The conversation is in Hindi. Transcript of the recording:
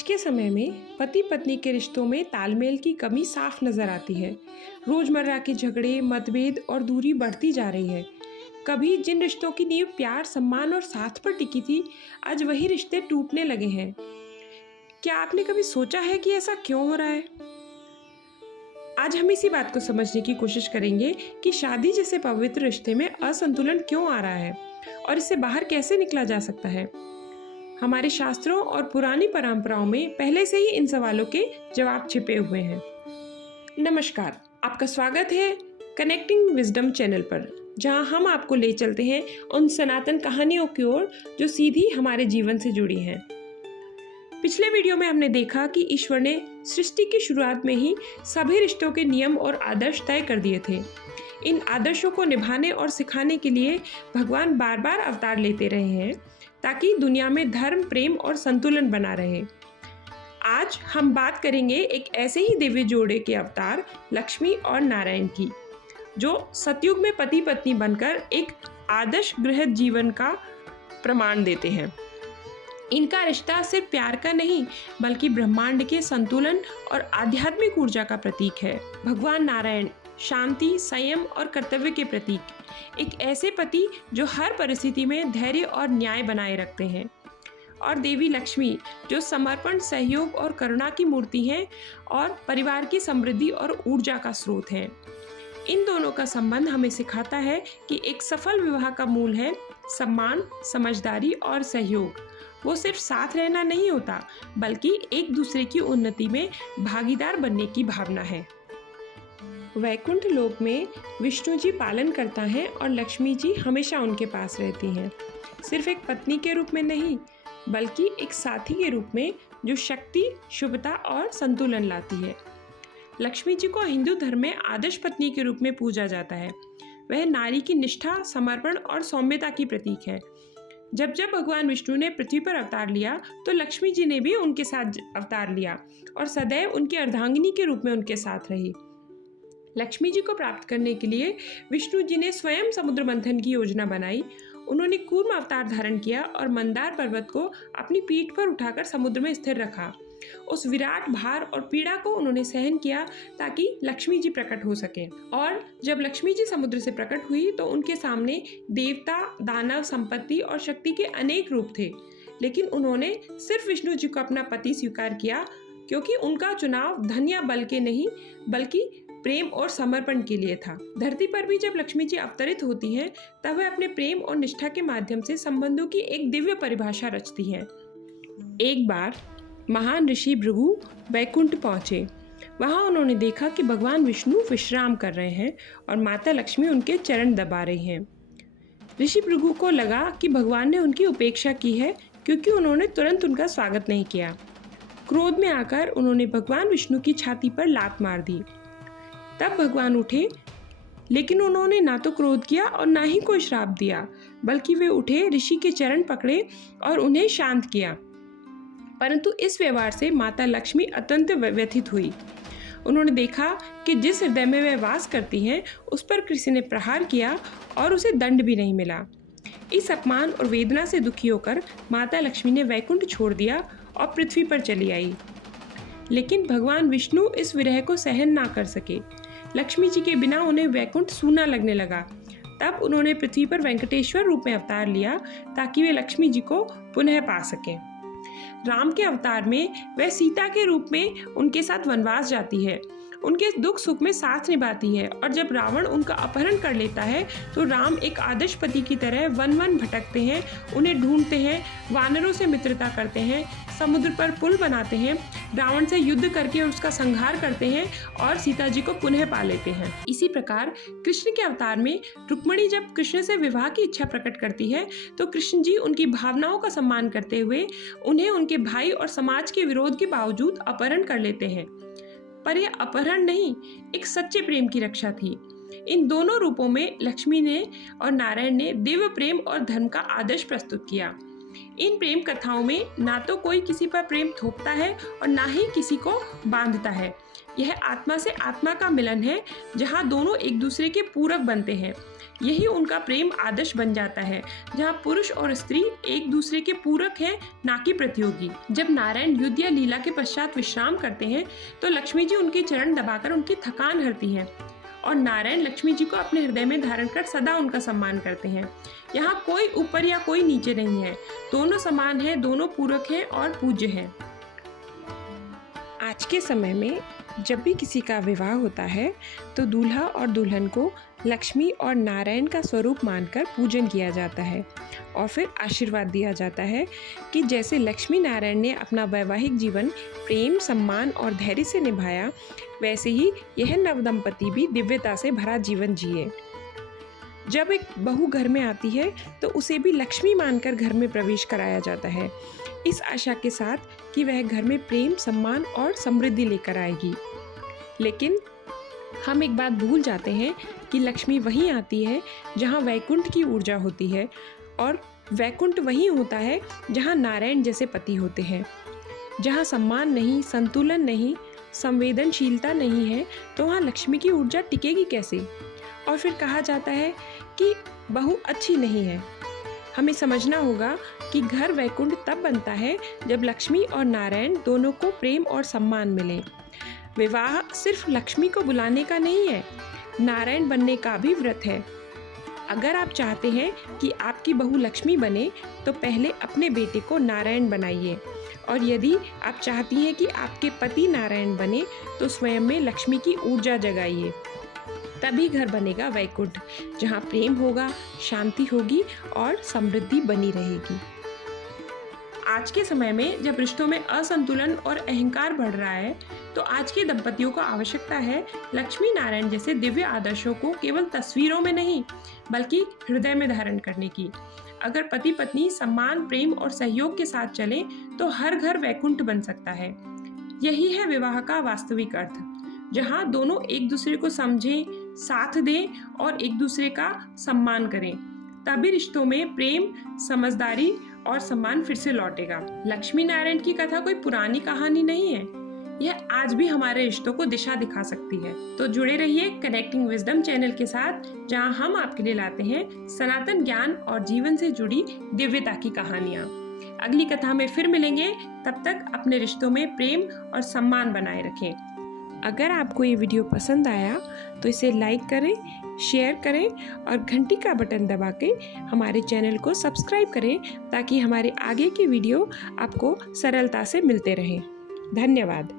आज के समय में पति पत्नी के रिश्तों में तालमेल की कमी साफ नजर आती है। रोजमर्रा के झगड़े, मतभेद और दूरी बढ़ती जा रही है। कभी जिन रिश्तों की नींव प्यार, सम्मान और साथ पर टिकी थी, आज वही रिश्ते टूटने लगे हैं। क्या आपने कभी सोचा है कि ऐसा क्यों हो रहा है? आज हम इसी बात को समझने की कोशिश करेंगे कि शादी जैसे पवित्र रिश्ते में असंतुलन क्यों आ रहा है और इससे बाहर कैसे निकला जा सकता है। हमारे शास्त्रों और पुरानी परंपराओं में पहले से ही इन सवालों के जवाब छिपे हुए हैं। नमस्कार, आपका स्वागत है कनेक्टिंग विजडम चैनल पर, जहां हम आपको ले चलते हैं उन सनातन कहानियों की ओर जो सीधी हमारे जीवन से जुड़ी हैं। पिछले वीडियो में हमने देखा कि ईश्वर ने सृष्टि की शुरुआत में ही सभी रिश्तों के नियम और आदर्श तय कर दिए थे। इन आदर्शों को निभाने और सिखाने के लिए भगवान बार बार अवतार लेते रहे हैं ताकि दुनिया में धर्म, प्रेम और संतुलन बना रहे। आज हम बात करेंगे एक ऐसे ही दिव्य जोड़े के अवतार लक्ष्मी और नारायण की, जो सतयुग में पति पत्नी बनकर एक आदर्श गृह जीवन का प्रमाण देते हैं। इनका रिश्ता सिर्फ प्यार का नहीं, बल्कि ब्रह्मांड के संतुलन और आध्यात्मिक ऊर्जा का प्रतीक है। भगवान नारायण शांति, संयम और कर्तव्य के प्रतीक, एक ऐसे पति जो हर परिस्थिति में धैर्य और न्याय बनाए रखते हैं, और देवी लक्ष्मी जो समर्पण, सहयोग और करुणा की मूर्ति हैं और परिवार की समृद्धि और ऊर्जा का स्रोत हैं। इन दोनों का संबंध हमें सिखाता है कि एक सफल विवाह का मूल है सम्मान, समझदारी और सहयोग। वो सिर्फ साथ रहना नहीं होता, बल्कि एक दूसरे की उन्नति में भागीदार बनने की भावना है। वैकुंठ लोक में विष्णु जी पालन करता है और लक्ष्मी जी हमेशा उनके पास रहती हैं, सिर्फ एक पत्नी के रूप में नहीं, बल्कि एक साथी के रूप में जो शक्ति, शुभता और संतुलन लाती है। लक्ष्मी जी को हिंदू धर्म में आदर्श पत्नी के रूप में पूजा जाता है। वह नारी की निष्ठा, समर्पण और सौम्यता की प्रतीक है। जब जब भगवान विष्णु ने पृथ्वी पर अवतार लिया, तो लक्ष्मी जी ने भी उनके साथ अवतार लिया और सदैव उनकी अर्धांगिनी के रूप में उनके साथ रही। लक्ष्मी जी को प्राप्त करने के लिए विष्णु जी ने स्वयं समुद्र मंथन की योजना बनाई। उन्होंने कूर्म अवतार धारण किया और मंदार पर्वत को अपनी पीठ पर उठाकर समुद्र में स्थिर रखा। उस विराट भार और पीड़ा को उन्होंने सहन किया ताकि लक्ष्मी जी प्रकट हो सके। और जब लक्ष्मी जी समुद्र से प्रकट हुई तो उनके सामने देवता, दानव, संपत्ति और शक्ति के अनेक रूप थे, लेकिन उन्होंने सिर्फ विष्णु जी को अपना पति स्वीकार किया, क्योंकि उनका चुनाव धन या बल के नहीं, बल्कि प्रेम और समर्पण के लिए था। धरती पर भी जब लक्ष्मी जी अवतरित होती हैं, तब वह अपने प्रेम और निष्ठा के माध्यम से संबंधों की एक दिव्य परिभाषा रचती हैं। एक बार महान ऋषि भृगु वैकुंठ पहुंचे। वहां उन्होंने देखा कि भगवान विष्णु विश्राम कर रहे हैं और माता लक्ष्मी उनके चरण दबा रही हैं। ऋषि भृगु को लगा कि भगवान ने उनकी उपेक्षा की है, क्योंकि उन्होंने तुरंत उनका स्वागत नहीं किया। क्रोध में आकर उन्होंने भगवान विष्णु की छाती पर लात मार दी। तब भगवान उठे, लेकिन उन्होंने ना तो क्रोध किया और ना ही कोई श्राप दिया, बल्कि वे उठे, ऋषि के चरण पकड़े और उन्हें शांत किया। परंतु इस व्यवहार से माता लक्ष्मी अत्यंत व्यथित हुई। उन्होंने देखा कि जिस हृदय में वे वास करती हैं, उस पर किसी ने प्रहार किया और उसे दंड भी नहीं मिला। इस अपमान और वेदना से दुखी होकर माता लक्ष्मी ने वैकुंठ छोड़ दिया और पृथ्वी पर चली आई। लेकिन भगवान विष्णु इस विरह को सहन ना कर सके। लक्ष्मी जी के बिना उन्हें वैकुंठ सूना लगने लगा। तब उन्होंने पृथ्वी पर वेंकटेश्वर रूप में अवतार लिया ताकि वे लक्ष्मी जी को पुनः पा सकें। राम के अवतार में वह सीता के रूप में उनके साथ वनवास जाती है, उनके दुख सुख में साथ निभाती है, और जब रावण उनका अपहरण कर लेता है तो राम एक आदर्श पति की तरह वन वन भटकते हैं, उन्हें ढूंढते हैं, वानरों से मित्रता करते हैं, समुद्र पर पुल बनाते हैं, रावण से युद्ध करके उसका संहार करते हैं और सीता जी को पुनः पा लेते हैं। इसी प्रकार कृष्ण के अवतार में रुक्मिणी जब कृष्ण से विवाह की इच्छा प्रकट करती है, तो कृष्ण जी उनकी भावनाओं का सम्मान करते हुए उन्हें उनके भाई और समाज के विरोध के बावजूद अपहरण कर लेते हैं। पर यह अपहरण नहीं, एक सच्चे प्रेम की रक्षा थी। इन दोनों रूपों में लक्ष्मी ने और नारायण ने दिव्य प्रेम और धर्म का आदर्श प्रस्तुत किया। इन प्रेम कथाओं में ना तो कोई किसी पर प्रेम थोपता है और ना ही किसी को बांधता है। यह आत्मा से आत्मा का मिलन है, जहाँ दोनों एक दूसरे के पूरक बनते हैं। यही उनका प्रेम आदर्श बन जाता है, जहाँ पुरुष और स्त्री एक दूसरे के पूरक हैं, ना कि प्रतियोगी। जब नारायण युद्ध या लीला के पश्चात विश्राम करते हैं तो लक्ष्मी जी उनके चरण दबाकर उनकी थकान हरती हैं और नारायण लक्ष्मी जी को अपने हृदय में धारण कर सदा उनका सम्मान करते हैं। यहाँ कोई ऊपर या कोई नीचे नहीं है, दोनों समान हैं, दोनों पूरक हैं और पूज्य हैं। आज के समय में जब भी किसी का विवाह होता है तो दूल्हा और दुल्हन को लक्ष्मी और नारायण का स्वरूप मानकर पूजन किया जाता है और फिर आशीर्वाद दिया जाता है कि जैसे लक्ष्मी नारायण ने अपना वैवाहिक जीवन प्रेम, सम्मान और धैर्य से निभाया, वैसे ही यह नवदंपति भी दिव्यता से भरा जीवन जिए। जब एक बहू घर में आती है तो उसे भी लक्ष्मी मानकर घर में प्रवेश कराया जाता है, इस आशा के साथ कि वह घर में प्रेम, सम्मान और समृद्धि लेकर आएगी। लेकिन हम एक बात भूल जाते हैं कि लक्ष्मी वहीं आती है जहाँ वैकुंठ की ऊर्जा होती है और वैकुंठ वहीं होता है जहाँ नारायण जैसे पति होते हैं। जहाँ सम्मान नहीं, संतुलन नहीं, संवेदनशीलता नहीं है, तो वहाँ लक्ष्मी की ऊर्जा टिकेगी कैसे? और फिर कहा जाता है कि बहू अच्छी नहीं है। हमें समझना होगा कि घर वैकुंठ तब बनता है जब लक्ष्मी और नारायण दोनों को प्रेम और सम्मान मिले। विवाह सिर्फ लक्ष्मी को बुलाने का नहीं है, नारायण बनने का भी व्रत है। अगर आप चाहते हैं कि आपकी बहू लक्ष्मी बने तो पहले अपने बेटे को नारायण बनाइए, और यदि आप चाहती हैं कि आपके पति नारायण बने तो स्वयं में लक्ष्मी की ऊर्जा जगाइए। तभी घर बनेगा वैकुंठ, जहाँ प्रेम होगा, शांति होगी और समृद्धि बनी रहेगी। आज के समय में जब रिश्तों में असंतुलन और अहंकार बढ़ रहा है तो आज के दंपतियों को आवश्यकता है लक्ष्मी नारायण जैसे दिव्य आदर्शों को केवल तस्वीरों में नहीं बल्कि हृदय में धारण करने की। अगर पति पत्नी सम्मान, प्रेम और सहयोग के साथ चलें तो हर घर वैकुंठ बन सकता है। यही है विवाह का वास्तविक अर्थ, जहाँ दोनों एक दूसरे को समझें, साथ दें और एक दूसरे का सम्मान करें। तभी रिश्तों में प्रेम, समझदारी और सम्मान फिर से लौटेगा। लक्ष्मी नारायण की कथा कोई पुरानी कहानी नहीं है, यह आज भी हमारे रिश्तों को दिशा दिखा सकती है। तो जुड़े रहिए कनेक्टिंग विजडम चैनल के साथ, जहां हम आपके लिए लाते हैं सनातन ज्ञान और जीवन से जुड़ी दिव्यता की कहानियां। अगली कथा में फिर मिलेंगे, तब तक अपने रिश्तों में प्रेम और सम्मान बनाए रखें। अगर आपको ये वीडियो पसंद आया तो इसे लाइक करें, शेयर करें और घंटी का बटन दबा के हमारे चैनल को सब्सक्राइब करें, ताकि हमारे आगे के वीडियो आपको सरलता से मिलते रहें। धन्यवाद।